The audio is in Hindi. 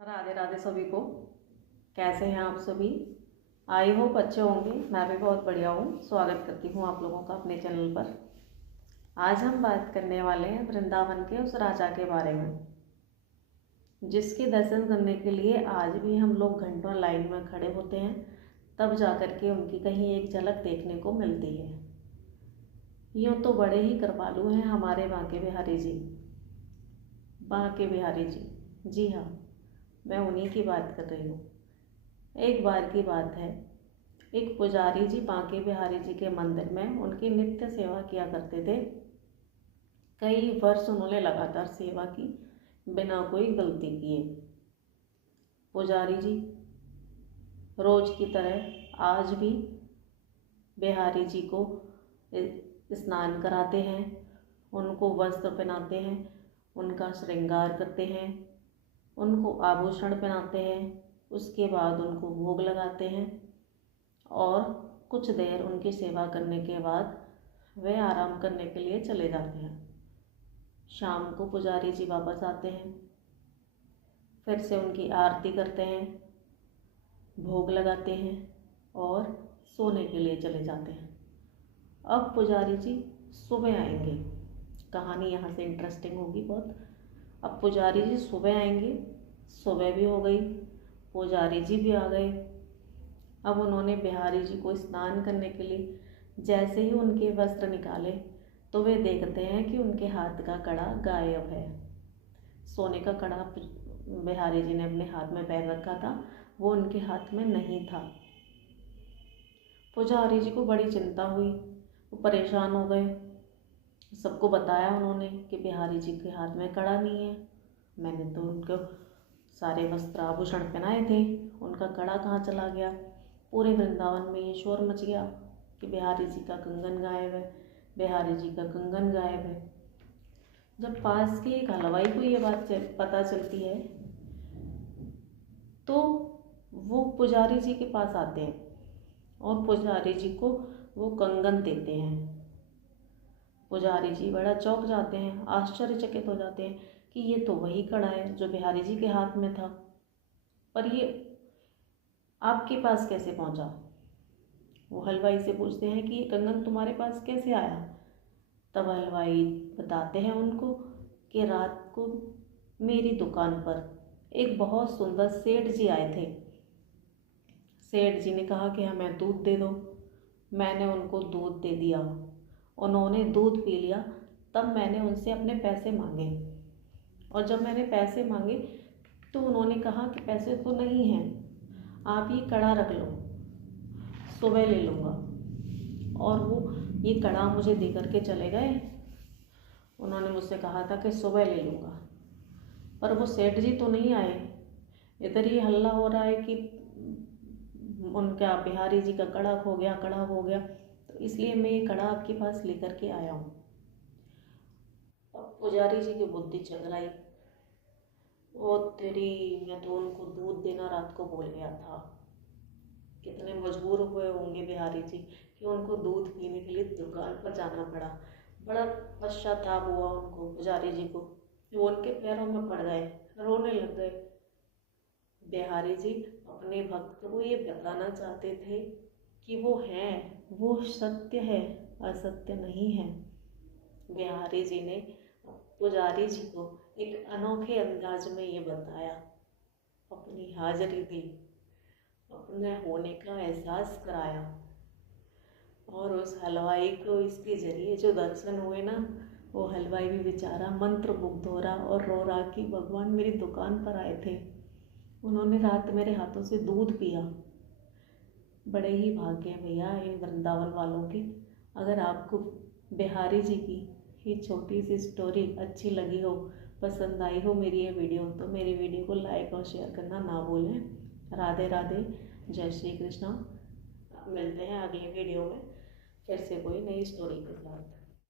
राधे राधे सभी को। कैसे हैं आप सभी? आई होप अच्छे होंगे। मैं भी बहुत बढ़िया हूँ। स्वागत करती हूँ आप लोगों का अपने चैनल पर। आज हम बात करने वाले हैं वृंदावन के उस राजा के बारे में जिसके दर्शन करने के लिए आज भी हम लोग घंटों लाइन में खड़े होते हैं, तब जाकर के उनकी कहीं एक झलक देखने को मिलती है। यूँ तो बड़े ही कृपालु हैं हमारे बांके बिहारी जी। बांके बिहारी जी, जी हाँ, मैं उन्हीं की बात कर रही हूँ। एक बार की बात है, एक पुजारी जी बांके बिहारी जी के मंदिर में उनकी नित्य सेवा किया करते थे। कई वर्ष उन्होंने लगातार सेवा की बिना कोई गलती किए। पुजारी जी रोज की तरह आज भी बिहारी जी को स्नान कराते हैं, उनको वस्त्र पहनाते हैं, उनका श्रृंगार करते हैं, उनको आभूषण पहनाते हैं, उसके बाद उनको भोग लगाते हैं और कुछ देर उनकी सेवा करने के बाद वे आराम करने के लिए चले जाते हैं। शाम को पुजारी जी वापस आते हैं, फिर से उनकी आरती करते हैं, भोग लगाते हैं और सोने के लिए चले जाते हैं। अब पुजारी जी सुबह आएंगे। कहानी यहाँ से इंटरेस्टिंग होगी बहुत। अब पुजारी जी सुबह आएंगे। सुबह भी हो गई, पुजारी जी भी आ गए। अब उन्होंने बिहारी जी को स्नान करने के लिए जैसे ही उनके वस्त्र निकाले तो वे देखते हैं कि उनके हाथ का कड़ा गायब है। सोने का कड़ा बिहारी जी ने अपने हाथ में पहन रखा था, वो उनके हाथ में नहीं था। पुजारी जी को बड़ी चिंता हुई, वो परेशान हो गए। सबको बताया उन्होंने कि बिहारी जी के हाथ में कड़ा नहीं है। मैंने तो उनको सारे वस्त्र आभूषण पहनाए थे, उनका कड़ा कहाँ चला गया। पूरे वृंदावन में ये शोर मच गया कि बिहारी जी का कंगन गायब है, बिहारी जी का कंगन गायब है। जब पास के एक हलवाई को ये बात पता चलती है तो वो पुजारी जी के पास आते हैं और पुजारी जी को वो कंगन देते हैं। पुजारी जी बड़ा चौंक जाते हैं, आश्चर्यचकित हो जाते हैं कि ये तो वही कड़ा है जो बिहारी जी के हाथ में था, पर ये आपके पास कैसे पहुंचा? वो हलवाई से पूछते हैं कि ये कंगन तुम्हारे पास कैसे आया? तब हलवाई बताते हैं उनको कि रात को मेरी दुकान पर एक बहुत सुंदर सेठ जी आए थे। सेठ जी ने कहा कि हमें दूध दे दो। मैंने उनको दूध दे दिया, उन्होंने दूध पी लिया। तब मैंने उनसे अपने पैसे मांगे और जब मैंने पैसे मांगे तो उन्होंने कहा कि पैसे तो नहीं हैं, आप ये कड़ा रख लो, सुबह ले लूँगा। और वो ये कड़ा मुझे दे करके चले गए। उन्होंने मुझसे कहा था कि सुबह ले लूँगा, पर वो सेठ जी तो नहीं आए। इधर ये हल्ला हो रहा है कि उनका बिहारी जी का कड़ा खो गया, कड़ा खो गया, तो इसलिए मैं ये कड़ा आपके पास लेकर के आया हूँ। अब पुजारी जी की बुद्धि चकराई। ओ तेरी, मैं तो उनको दूध देना रात को भूल गया था। कितने मजबूर हुए होंगे बिहारी जी कि उनको दूध पीने के लिए दुकान पर जाना पड़ा। बड़ा पश्चाताप हुआ उनको, पुजारी जी को। वो उनके पैरों में पड़ गए, रोने लग गए। बिहारी जी अपने भक्त को ये बताना चाहते थे कि वो है, वो सत्य है, असत्य नहीं है। बिहारी जी ने पुजारी जी को एक अनोखे अंदाज में ये बताया, अपनी हाजिरी दी, अपने होने का एहसास कराया। और उस हलवाई को इसके जरिए जो दर्शन हुए ना, वो हलवाई भी बेचारा मंत्रमुग्ध हो रहा और रो रहा कि भगवान मेरी दुकान पर आए थे, उन्होंने रात मेरे हाथों से दूध पिया। बड़े ही भाग्य हैं भैया इन वृंदावन वालों के। अगर आपको बिहारी जी की ये छोटी सी स्टोरी अच्छी लगी हो, पसंद आई हो मेरी ये वीडियो, तो मेरी वीडियो को लाइक और शेयर करना ना भूलें। राधे राधे, जय श्री कृष्णा। मिलते हैं अगली वीडियो में फिर से कोई नई स्टोरी के साथ।